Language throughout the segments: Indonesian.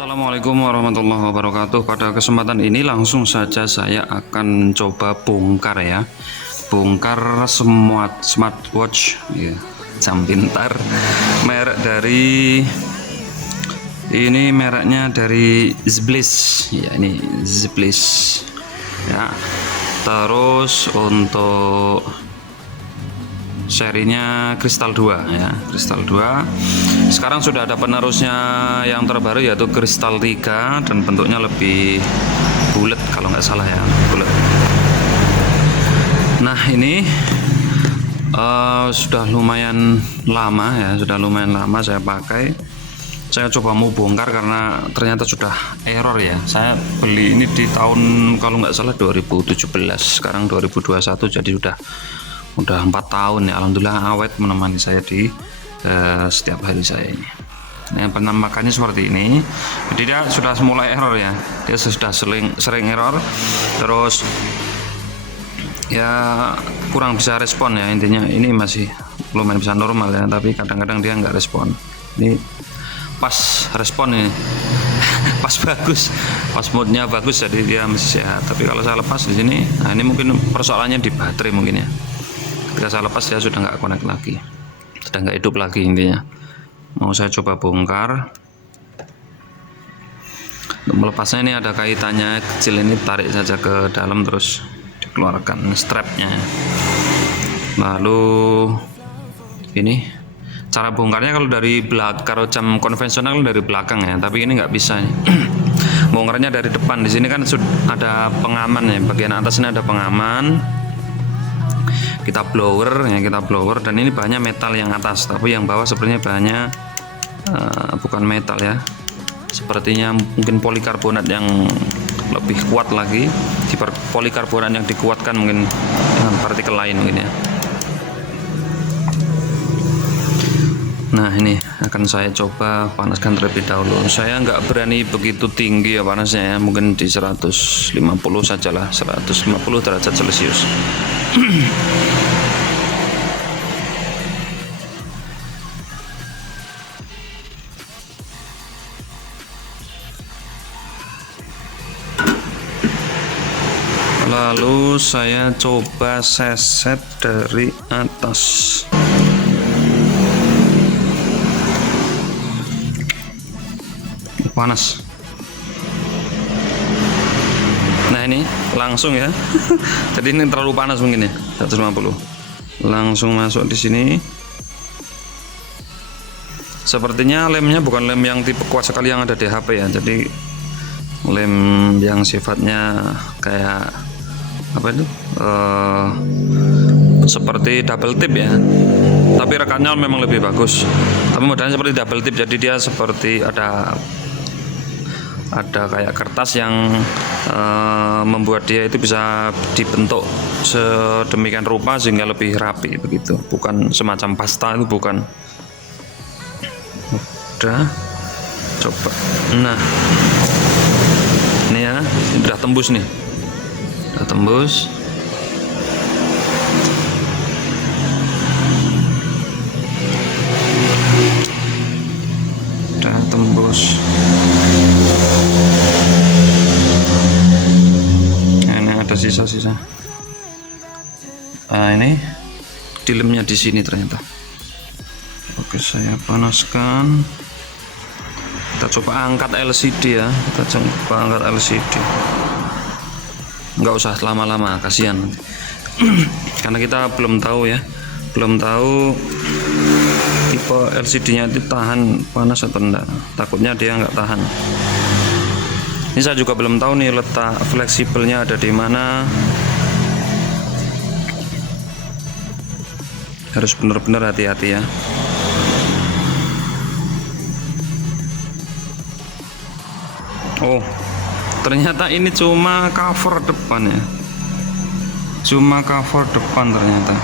Assalamualaikum warahmatullahi wabarakatuh. Pada kesempatan ini langsung saja saya akan coba bongkar ya, bongkar smartwatch ya, jam pintar merek dari ini, mereknya dari Zbliss ya, ini Zbliss ya. Terus untuk serinya Crystal 2 ya, Crystal 2. Sekarang sudah ada penerusnya yang terbaru yaitu Crystal 3 dan bentuknya lebih bulat kalau nggak salah ya, bulat. Nah ini sudah lumayan lama ya, sudah lumayan lama saya pakai. Saya coba mau bongkar karena ternyata sudah error ya. Saya beli ini di tahun kalau nggak salah 2017, sekarang 2021, jadi udah 4 tahun ya. Alhamdulillah awet menemani saya di setiap hari saya ini. Nah, penampakannya seperti ini. Jadi dia sudah mulai error ya, dia sudah sering error, terus ya kurang bisa respon ya. Intinya ini masih lumayan bisa normal ya, tapi kadang-kadang dia nggak respon. Ini pas respon ini pas bagus, pas moodnya bagus, jadi dia masih sehat. Tapi kalau saya lepas di sini, nah ini mungkin persoalannya di baterai mungkin ya. Ketika saya lepas dia sudah nggak connect lagi, sudah nggak hidup lagi intinya. Mau saya coba bongkar. Untuk melepasnya ini ada kaitannya kecil, ini tarik saja ke dalam terus dikeluarkan strapnya. Lalu ini cara bongkarnya kalau dari belakang, kalau jam konvensional dari belakang ya, tapi ini nggak bisa. Bongkarnya dari depan. Di sini kan ada pengaman ya, bagian atas ini ada pengaman. Kita blower ya, kita blower, dan ini bahannya metal yang atas, tapi yang bawah sebenarnya bahannya bukan metal ya, sepertinya mungkin polikarbonat yang lebih kuat lagi. Di polikarbonat yang dikuatkan mungkin dengan partikel lain mungkin ya. Nah ini akan saya coba panaskan terlebih dahulu. Saya nggak berani begitu tinggi ya panasnya ya, mungkin di 150 sajalah, 150 derajat Celcius. Lalu saya coba seset dari atas. Panas. Nah ini langsung ya. Jadi ini terlalu panas mungkin ya, 150. Langsung masuk di sini. Sepertinya lemnya bukan lem yang tipe kuat sekali yang ada di HP ya. Jadi lem yang sifatnya kayak apa itu? Seperti double tip ya. Tapi rekannya memang lebih bagus. Tapi modelnya seperti double tip, jadi dia seperti ada kayak kertas yang membuat dia itu bisa dibentuk sedemikian rupa sehingga lebih rapi begitu, bukan semacam pasta, itu bukan. Udah coba, nah ini ya, ini udah tembus nih, udah tembus. Udah tembus. Sisa-sisa. Nah, ini dilemnya di sini ternyata. Oke, saya panaskan. Kita coba angkat LCD ya. Kita coba angkat LCD. Nggak usah lama-lama, kasihan. Karena kita belum tahu ya, belum tahu tipe LCD-nya itu tahan panas atau enggak. Takutnya dia nggak tahan. Ini saya juga belum tahu nih letak fleksibelnya ada di mana. Harus benar-benar hati-hati ya. Oh, ternyata ini cuma cover depan ya. Cuma cover depan ternyata.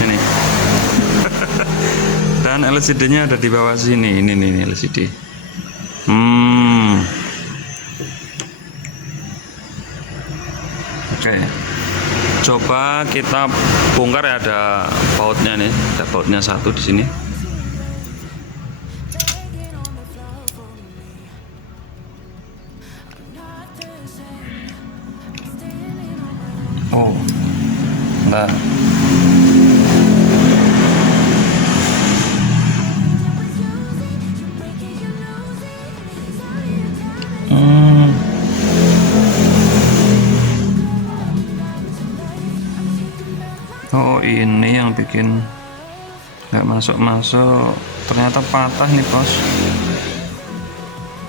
Ini. Dan LCD-nya ada di bawah sini. Ini nih LCD. Oke, coba kita bongkar ya, ada bautnya nih, ada bautnya satu di sini. Oh, enggak. Oh, ini yang bikin nggak masuk, ternyata patah nih bos.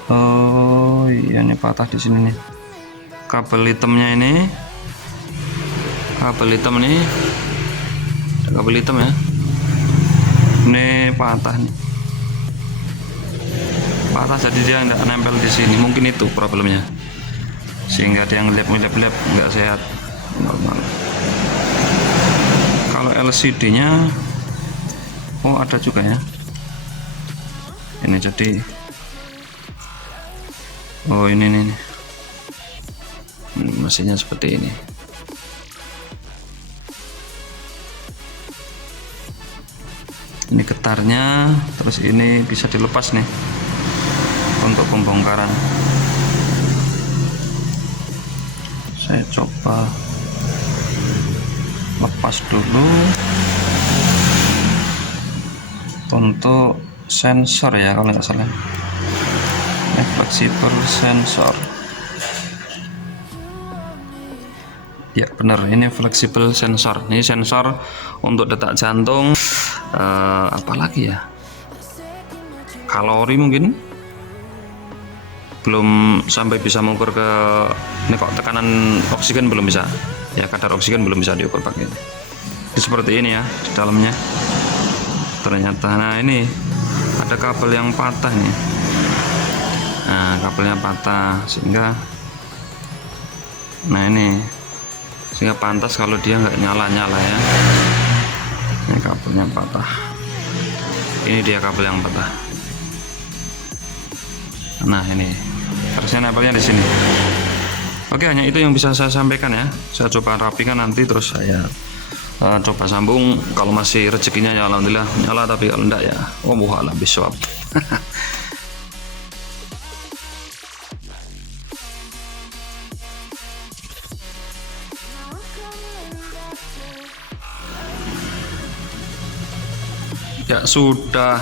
Oh iya, ini patah di sini nih, kabel hitamnya ini, kabel hitam nih, kabel hitam ya, ini patah nih, patah, jadi dia nggak nempel di sini. Mungkin itu problemnya, sehingga dia ngelap nggak sehat, normal. Kalau LCD nya oh ada juga ya ini, jadi oh ini nih, mesinnya seperti ini. Ini getarnya, terus ini bisa dilepas nih untuk pembongkaran. Saya coba lepas dulu untuk sensor ya, kalau nggak salah ini fleksibel sensor ya, benar, ini fleksibel sensor. Ini sensor untuk detak jantung, apalagi ya, kalori mungkin belum sampai bisa mengukur ke ini kok, tekanan oksigen belum bisa ya, kadar oksigen belum bisa diukur pakai ini. Seperti ini ya di dalamnya ternyata. Nah ini ada kabel yang patah nih, nah kabelnya patah sehingga, nah ini sehingga pantas kalau dia nggak nyala ya. Ini kabelnya patah, ini dia kabel yang patah. Nah ini harusnya nempelnya di sini. Oke, hanya itu yang bisa saya sampaikan ya. Saya coba rapikan nanti, terus saya coba sambung. Kalau masih rezekinya ya alhamdulillah nyala, tapi kalau enggak ya wallahu a'lam bishawab. Ya sudah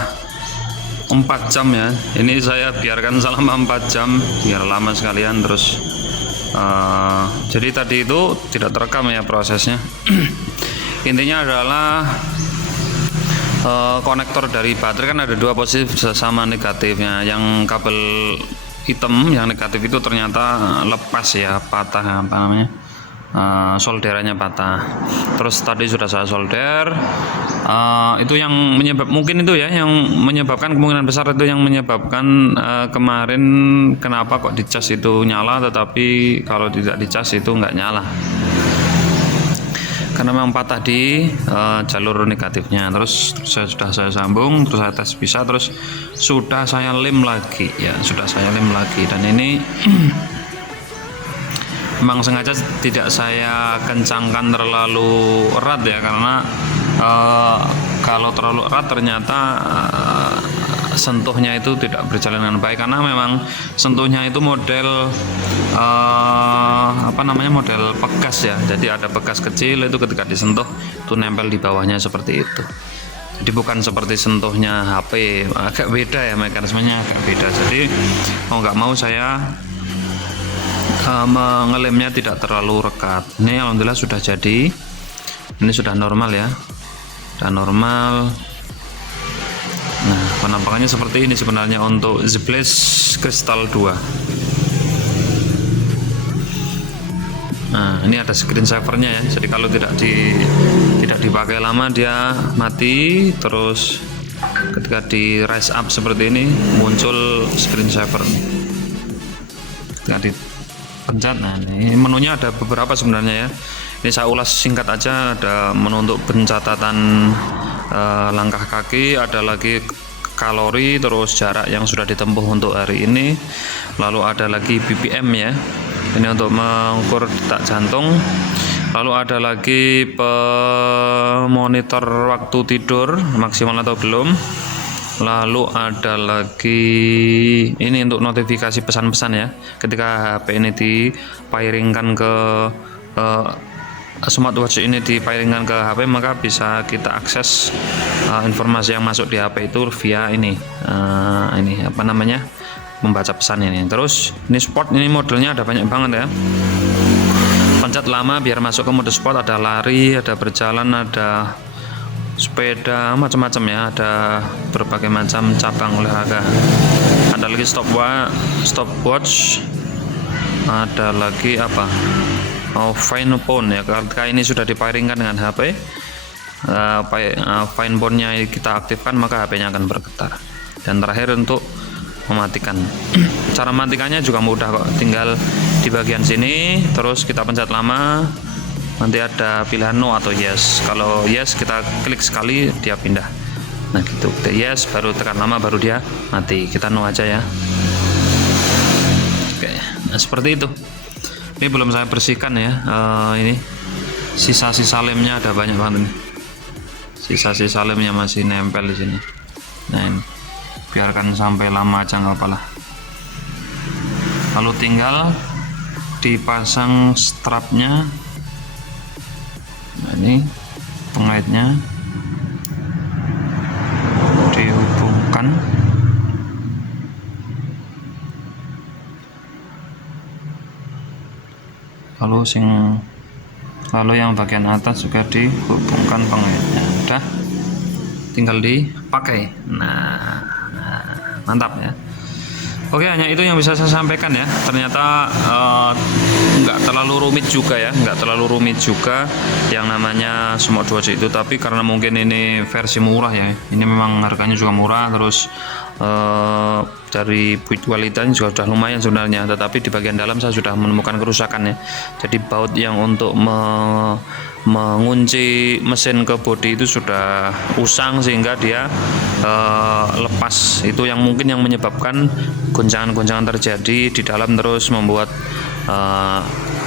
4 jam ya, ini saya biarkan selama 4 jam biar lama sekalian. Terus jadi tadi itu tidak terekam ya prosesnya. Intinya adalah konektor dari baterai kan ada 2 positif sama negatifnya. Yang kabel hitam yang negatif itu ternyata lepas ya, patah, apa namanya, solderannya patah. Terus tadi sudah saya solder, itu yang mungkin itu ya yang menyebabkan, kemungkinan besar itu yang menyebabkan kemarin kenapa kok dicas itu nyala, tetapi kalau tidak dicas itu nggak nyala, karena memang patah di jalur negatifnya. Terus sudah saya sambung, terus saya tes bisa, terus sudah saya lem lagi ya, sudah saya lem lagi. Dan ini memang sengaja tidak saya kencangkan terlalu erat ya, karena kalau terlalu erat ternyata sentuhnya itu tidak berjalan dengan baik, karena memang sentuhnya itu model model pegas ya. Jadi ada pegas kecil itu ketika disentuh itu nempel di bawahnya seperti itu. Jadi bukan seperti sentuhnya HP, agak beda ya, mekanismenya agak beda. Jadi mau nggak mau saya mengelemnya tidak terlalu rekat. Ini alhamdulillah sudah jadi, ini sudah normal ya, sudah normal. Nah penampakannya seperti ini sebenarnya untuk The Blaze Crystal 2. Nah ini ada screensavernya ya, jadi kalau tidak dipakai lama dia mati. Terus ketika di rise up seperti ini muncul screensaver. Ketika dipencat, nah ini menunya ada beberapa sebenarnya ya. Ini saya ulas singkat aja. Ada menu untuk pencatatan langkah kaki, ada lagi kalori, terus jarak yang sudah ditempuh untuk hari ini, lalu ada lagi BPM ya, ini untuk mengukur detak jantung, lalu ada lagi monitor waktu tidur maksimal atau belum, lalu ada lagi ini untuk notifikasi pesan-pesan ya, ketika HP ini dipiringkan ke smartwatch ini dipairingkan ke HP, maka bisa kita akses informasi yang masuk di HP itu via ini apa namanya, membaca pesan ini. Terus ini sport, ini modelnya ada banyak banget ya. Pencet lama biar masuk ke mode sport, ada lari, ada berjalan, ada sepeda, macam-macam ya, ada berbagai macam cabang olahraga. Ada lagi stopwatch, ada lagi apa, fine phone ya, ketika ini sudah dipairingkan dengan HP, fine phone-nya kita aktifkan maka HP-nya akan bergetar. Dan terakhir untuk mematikan. Cara matikannya juga mudah kok, tinggal di bagian sini terus kita pencet lama, nanti ada pilihan no atau yes. Kalau yes kita klik sekali dia pindah, nah gitu. Yes baru tekan lama baru dia mati, kita no aja ya. Oke, nah seperti itu. Ini belum saya bersihkan ya, ini sisa-sisa lemnya ada banyak banget nih. Sisa-sisa lemnya masih nempel di sini. Nah ini biarkan sampai lama aja nggak apa-apa lah. Lalu tinggal dipasang strapnya. Nah, ini pengaitnya dihubungkan, lalu yang bagian atas juga dihubungkan pengaitnya. Udah, tinggal dipakai. Nah, mantap ya. Oke, hanya itu yang bisa saya sampaikan ya. Ternyata nggak terlalu rumit juga ya, nggak terlalu rumit juga yang namanya smartwatch itu. Tapi karena mungkin ini versi murah ya, ini memang harganya juga murah, terus dari build kualitasnya juga sudah lumayan sebenarnya. Tetapi di bagian dalam saya sudah menemukan kerusakan ya. Jadi baut yang untuk mengunci mesin ke bodi itu sudah usang sehingga dia lepas. Itu yang mungkin yang menyebabkan goncangan-goncangan terjadi di dalam, terus membuat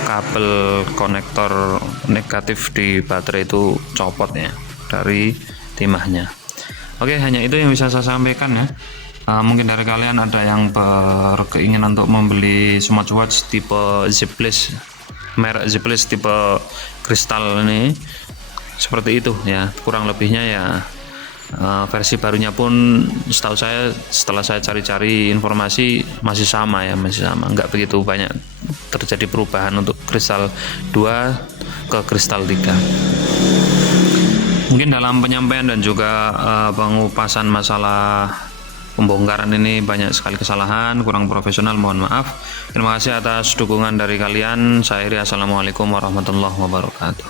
kabel konektor negatif di baterai itu copot ya dari timahnya. Oke, hanya itu yang bisa saya sampaikan ya. Mungkin dari kalian ada yang berkeinginan untuk membeli smartwatch tipe Zepless, merek Zepless tipe kristal ini, seperti itu ya kurang lebihnya ya. Versi barunya pun setahu saya setelah saya cari-cari informasi masih sama ya, masih sama, nggak begitu banyak terjadi perubahan untuk kristal 2 ke kristal 3. Mungkin dalam penyampaian dan juga pengupasan masalah pembongkaran ini banyak sekali kesalahan, kurang profesional, mohon maaf. Terima kasih atas dukungan dari kalian. Saya Iri, assalamualaikum warahmatullahi wabarakatuh.